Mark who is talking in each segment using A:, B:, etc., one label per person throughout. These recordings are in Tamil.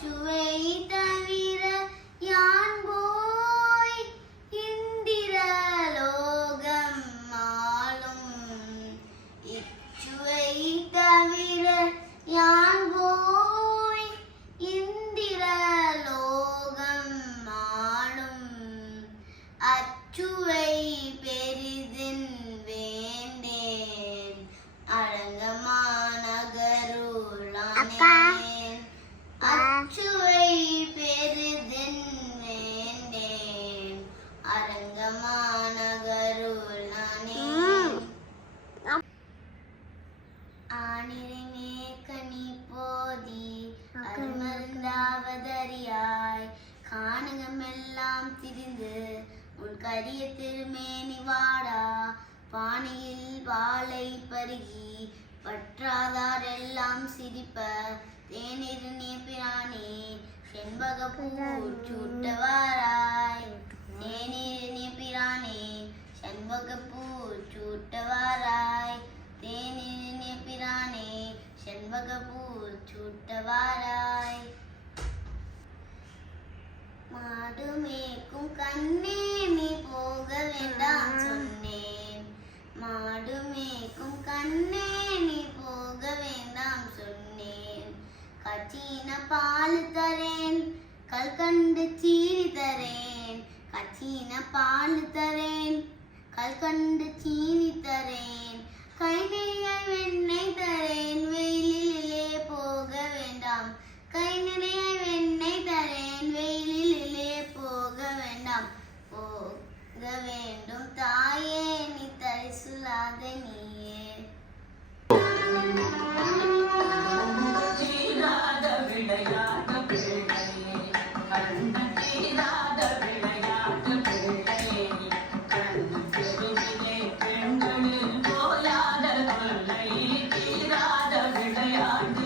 A: to
B: wait காணகமெல்லாம் திரிந்து உன் கரிய திருமேனி வாடா. பானையில் வாழை பருகி பற்றாதார் எல்லாம் சிரிப்ப. தேநீர் பிரானே செண்பகப்பூர் சூட்டவாராய். தேநீர் பிரானே செண்பகப்பூர் சூட்டவாராய். தேநீர் பிரானே செண்பகப்பூர் சூட்டவாராய். மாடு மேய்க்கும் கண்ணே நீ போக வேண்டாம் சொன்னேன். மாடு மேய்க்கும் கண்ணே நீ போக வேண்டாம் சொன்னேன். கச்சின பால் தரேன் கல்கண்டு சீரி தரேன். கச்சின பால் தரேன் கல்கண்டு சீனி தரேன். கைநெய்ய வெண்ணெய் தரேன் வெயிலிலே போக வேண்டாம். கை நிறைய விளையாட்டு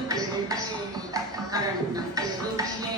B: கரணம் பெருமையே